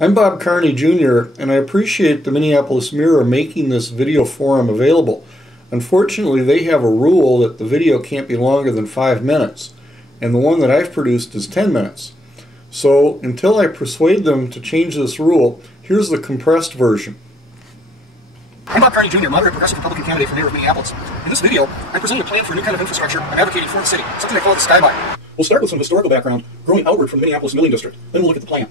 I'm Bob Carney Jr., and I appreciate the Minneapolis Mirror making this video forum available. Unfortunately, they have a rule that the video can't be longer than 5 minutes, and the one that I've produced is 10 minutes. So, until I persuade them to change this rule, here's the compressed version. I'm Bob Carney Jr., moderate progressive Republican candidate for Mayor of Minneapolis. In this video, I'm presenting a plan for a new kind of infrastructure I'm advocating for the city, something I call the skyline. We'll start with some historical background, growing outward from the Minneapolis Milling District. Then we'll look at the plan.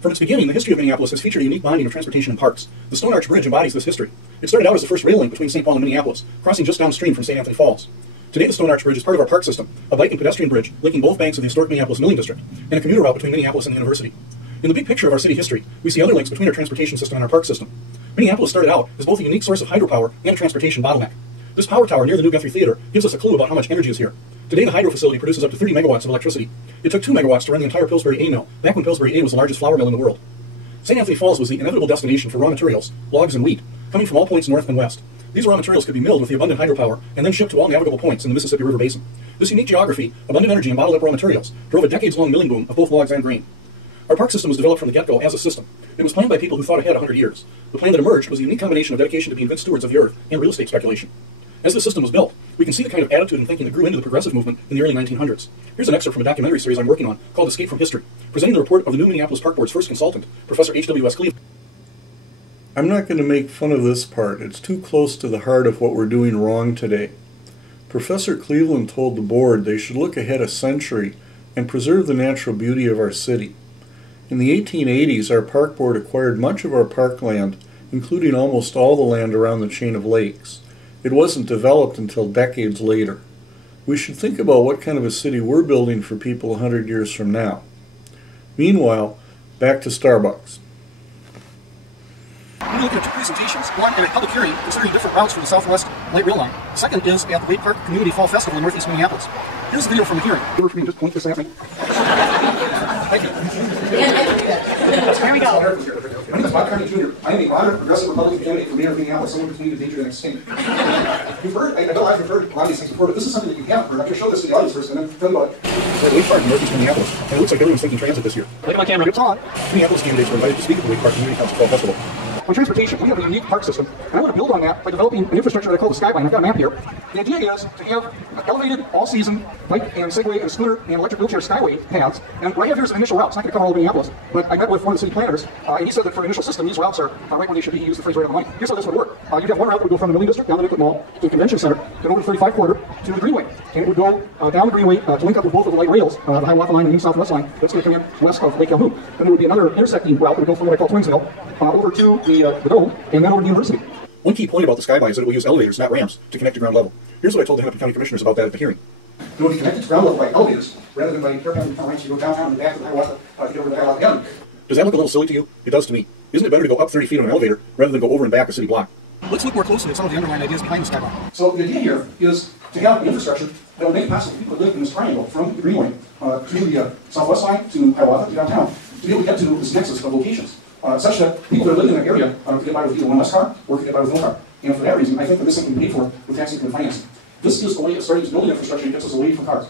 From its beginning, the history of Minneapolis has featured a unique bonding of transportation and parks. The Stone Arch Bridge embodies this history. It started out as the first rail link between St. Paul and Minneapolis, crossing just downstream from St. Anthony Falls. Today, the Stone Arch Bridge is part of our park system, a bike and pedestrian bridge linking both banks of the historic Minneapolis Milling District, and a commuter route between Minneapolis and the university. In the big picture of our city history, we see other links between our transportation system and our park system. Minneapolis started out as both a unique source of hydropower and a transportation bottleneck. This power tower near the new Guthrie Theater gives us a clue about how much energy is here. Today, the hydro facility produces up to 30 megawatts of electricity. It took 2 megawatts to run the entire Pillsbury A mill, back when Pillsbury A was the largest flour mill in the world. St. Anthony Falls was the inevitable destination for raw materials, logs and wheat, coming from all points north and west. These raw materials could be milled with the abundant hydropower and then shipped to all navigable points in the Mississippi River Basin. This unique geography, abundant energy, and bottled up raw materials drove a decades-long milling boom of both logs and grain. Our park system was developed from the get-go as a system. It was planned by people who thought ahead 100 years. The plan that emerged was a unique combination of dedication to being good stewards of the earth and real estate speculation. As the system was built, we can see the kind of attitude and thinking that grew into the progressive movement in the early 1900s. Here's an excerpt from a documentary series I'm working on called Escape from History, presenting the report of the new Minneapolis Park Board's first consultant, Professor H.W.S. Cleveland. I'm not going to make fun of this part. It's too close to the heart of what we're doing wrong today. Professor Cleveland told the board they should look ahead a century and preserve the natural beauty of our city. In the 1880s, our park board acquired much of our parkland, including almost all the land around the chain of lakes. It wasn't developed until decades later. We should think about what kind of a city we're building for people 100 years from now. Meanwhile, back to Starbucks. We're looking at two presentations, one in a public hearing considering different routes for the Southwest Light Rail Line. The second is at the Wade Park Community Fall Festival in Northeast Minneapolis. Here's the video from the hearing. Over for me, just point this at me. Thank you. Here we go. My name is Bob Carney Jr. I am a moderate progressive Republican candidate for Mayor of Minneapolis, somewhere between the danger and extinct. You've heard, I know I've heard a lot of these things before, but this is something that you haven't heard. I'm going to show this to the audience first and then tell you about it. We're at Wade Park in Northeast Minneapolis, and it looks like everyone's thinking transit this year. Look at my camera. It's on. Minneapolis candidates were invited to speak at the Wade Park Community Council Fall Festival. On transportation, we have a unique park system, and I want to build on that by developing an infrastructure that I call the Skyline. I've got a map here. The idea is to have elevated, all-season bike and Segway and scooter and electric wheelchair skyway paths. And what I have here is an initial route. It's not going to cover all of Minneapolis, but I met with one of the city planners, and he said that for an initial system, these routes are right where they should be. He used the phrase right on the money. Here's how this would work. You'd have one route that would go from the Milling District down the Nicollet Mall to the Convention Center, then over to 35 Quarter to the Greenway. And it would go down the Greenway to link up with both of the light rails, the Hiawatha Line and the New Southwest Line. That's going to come in west of Lake Calhoun. Then there would be another intersecting route that would go from what I call Twinsville over to the Dome, and then over to the University. One key point about the Skyline is that it will use elevators, not ramps, to connect to ground level. Here's what I told the Hennepin County Commissioners about that at the hearing. It will be connected to ground level by elevators, rather than by aircraft lines. You go downtown and back to the Hiawatha to get over to the Hiawatha Avenue. Does that look a little silly to you? It does to me. Isn't it better to go up 30 feet on an elevator rather than go over and back a city block? Let's look more closely at some of the underlying ideas behind the Skyline. So the idea here is to have an infrastructure that will make it possible for people to live in this triangle from the Greenway to the Southwest Line to Hiawatha to downtown to be able to get to this nexus of locations. Such that people that are living in that area could get by with either one less car or could get by with no car. And for that reason, I think that this thing can be paid for with tax income financing. This is a way of starting to build an infrastructure that gets us away from cars.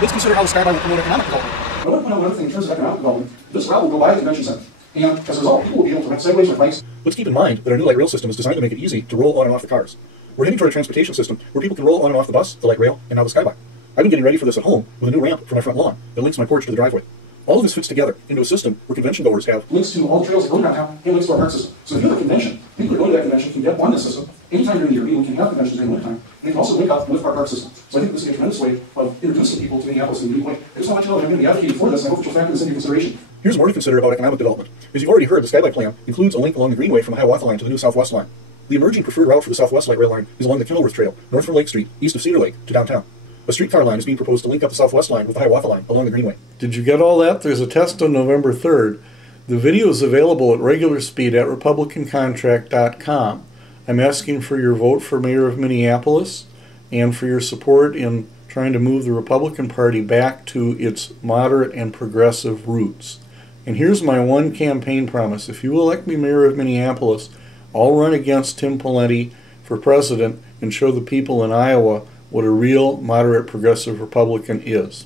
Let's consider how the Skyline will promote economic development. I want to point out another thing in terms of economic development. This route will go by the convention center. And as a result, people will be able to rent Segways or bikes. Let's keep in mind that our new light rail system is designed to make it easy to roll on and off the cars. We're heading toward a transportation system where people can roll on and off the bus, the light rail, and now the Skyline. I've been getting ready for this at home with a new ramp for my front lawn that links my porch to the driveway. All of this fits together into a system where convention goers have links to all the trails that go downtown and links to our park system. So if you have a convention, people who are going to that convention can get on this system anytime during the year. We can have conventions during the wintertime, and they can also link up with our park system. So I think this is a tremendous way of introducing people to Minneapolis in a new way. I just want to let you know that I'm going to be advocating for this, and I hope that you'll factor this into consideration. Here's more to consider about economic development. As you've already heard, the Skyline plan includes a link along the Greenway from the Hiawatha Line to the new Southwest Line. The emerging preferred route for the Southwest Light Rail Line is along the Kenilworth Trail, north from Lake Street, east of Cedar Lake, to downtown. A streetcar line is being proposed to link up the Southwest Line with the Hiawatha Line along the Greenway. Did you get all that? There's a test on November 3rd. The video is available at regular speed at republicancontract.com. I'm asking for your vote for Mayor of Minneapolis and for your support in trying to move the Republican Party back to its moderate and progressive roots. And here's my one campaign promise. If you elect me Mayor of Minneapolis, I'll run against Tim Pawlenty for president and show the people in Iowa what a real moderate progressive Republican is.